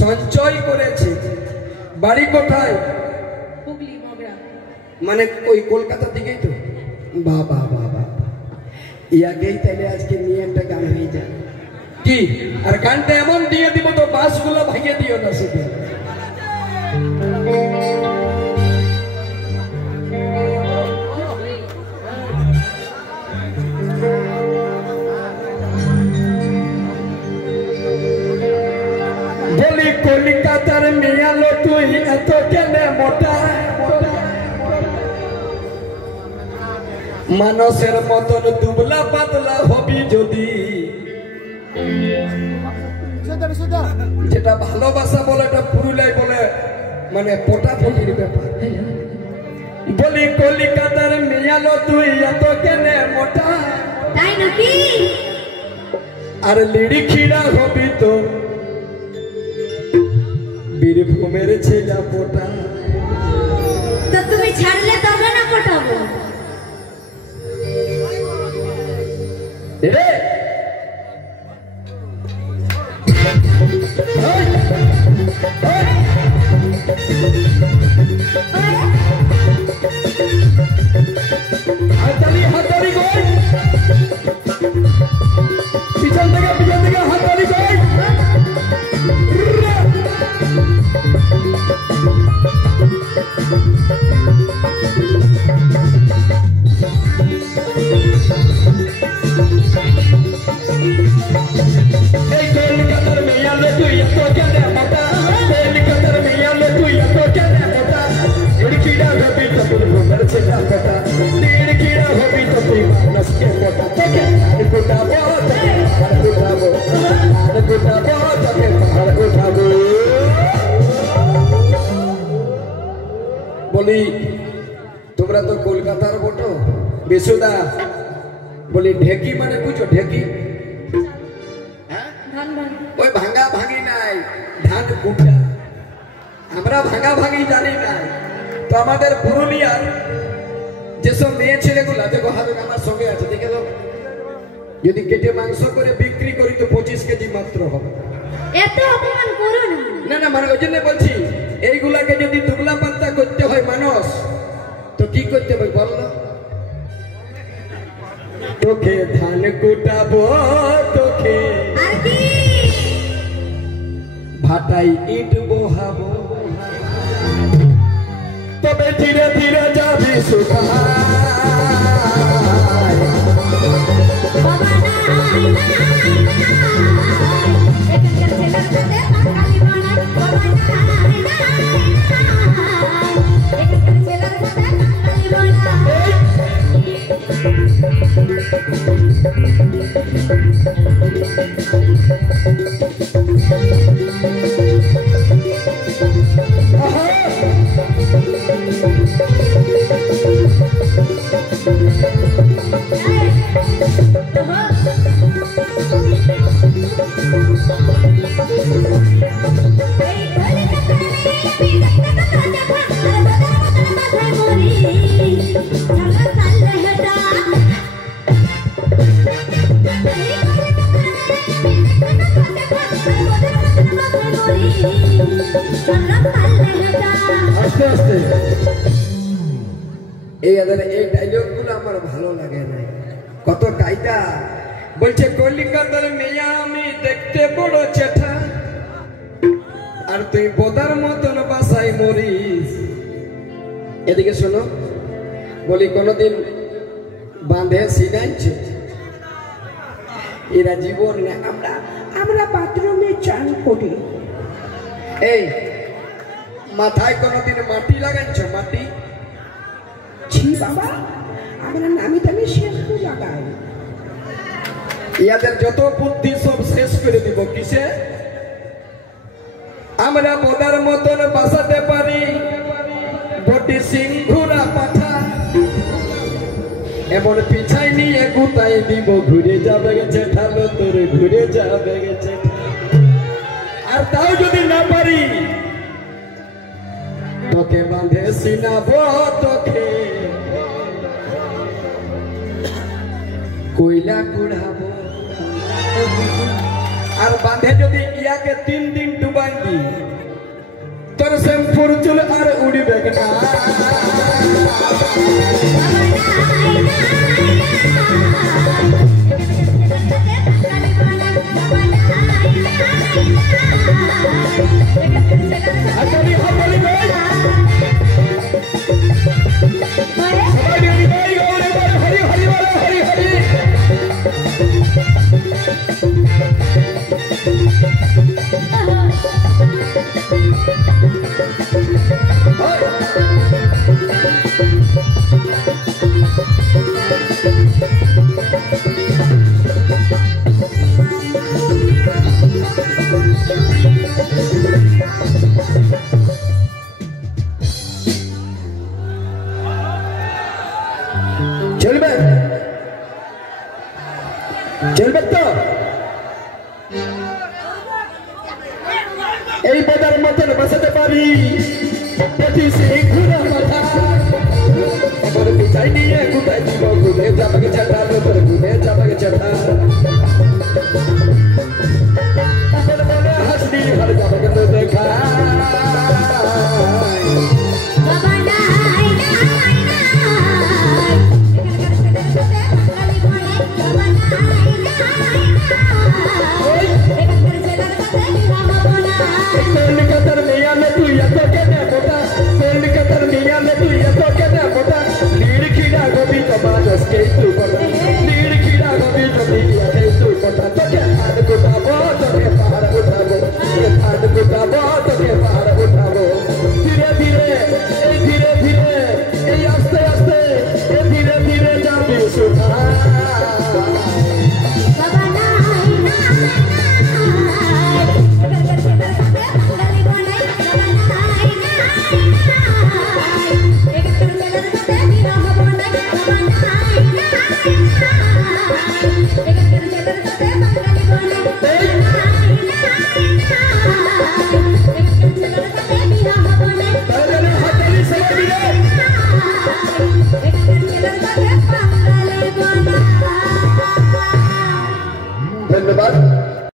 সঞ্চয় করেছে। বাড়ি কোথায়? মানে ওই কলকাতা দিকেই তো। বাবা বাবা, ইয়াকেই তাহলে আজকে নিয়ে একটা গান হয়ে যায় কি? আর গানটা এমন দিয়ে দিব তো বাসগুলো ভাঙিয়ে দিও না শুধু। বলি কলিকাতার মেয়ালো তুই এত কেনে মোটা, মানুষের মতন দুবলা পাতলা হবি যদি, যেটা ভালোবাসা বলে এটা পুরুলাই বলে মানে পোটা পটির ব্যাপার। বলি কলিকাতার মেয়ালো তুই এত কেনে মোটা, তাই নাকি? আর লিড়ি খিড়া হবি তো বীরভূমের ছেলা পোটা। তো তুমি ছাড়লে তবে না পটাবো। রে হাতালি হাতালি গই, পিছন থেকে হাতালি গই। এই কলকাতার মেয়ালে তুই এত কেনে মোটা, কলকাতার মেয়ালে তুই এত কেনে মোটা, লিড়কিড়া হবি তো বীরভূমের ছেলা পোটা, লিড়কিড়া হবি তো তুই মানুষকে মোটা। তোকে আর গোটাবো, আর গোটাবো, আর গোটাবো, তোকে আর গোটাবো। বলি তোমরা তো কলকাতার বটো বেসুদা। বলি ঢেকি মানে বুঝো? ঢেকি ওই ভাঙা ভাঙি নাই, ধান কুটা। আমরা ভাঙা ভাঙি জানি নাই। তো আমাদের পুরুলিয়ার যেসব মেয়ে ছেলেগুলা দেখো হাতে আমার সঙ্গে আছে, দেখে তো যদি কেটে মাংস করে বিক্রি করি তো 25 কেজি মাত্র হবে। এত অপমান করো না। না না, মানে ওই জন্য বলছি এইগুলাকে যদি দুবলা পান্তা করতে হয় মানুষ তো কি করতে হবে বললো? তোকে ধান কুটাবো, তোকে আর কি ভাটাই ইট বহাবো, তবে ধীরে ধীরে যাবি সুখায়। বাবা নাই নাই এখানকার ছেলের সাথে বাঙালি বানাই। বাবা নাই নাই এখানকার ছেলের সাথে বাঙালি বানাই। আস্তে আস্তে এই ডায়লগ গুলো আমার ভালো লাগে না, কত কায়দা। বলছে কলিকাতার মেয়া আমি দেখতে বড় চেঠা, আর তুই বোদার মতন বাসায় মরিস। এদিকে শোনো, বলি কোনদিন বাঁধে সিনাইছে? এরা জীবন না। আমরা বাথরুমে চান করি। এই মাথায় কোনদিন মাটি লাগাইছ? মাটি ছি বাবা, আমরা নামি দামি শ্যাম্পু লাগাই। ইয়াদের যত বুদ্ধি সব শেষ করে দিব কিসে? আমরা বোদার মতন বাসাতে পারি, বটি সিংহুরা পাঠা এমন পিছাই নিয়ে গুতাই দিব। ঘুরে যাবে গেছে ঠালো তোর, ঘুরে যাবে গেছে। আর তাও যদি না পারি তোকে বাঁধে সিনাবো, তোকে কইলা কুড়াবো। আর বাঁধে যদি ইয়াকে 3 দিন ডুবাই দি তোর শ্যাম্পুর চুল আর উড়িবে না হাততালি হাততালি ভাই সবাই রেডি ভাই গৌরে বল হরি হরি বল হরি হরি চলবে চলবে তো এই বাজার মতন বসাতে পারি পঁচিশে ঘুরা মাথা আমার পিছাই নিয়ে কোথায় দিব ঘুরে যাবাকে চাটা তোর ঘুরে যাবাকে চাটা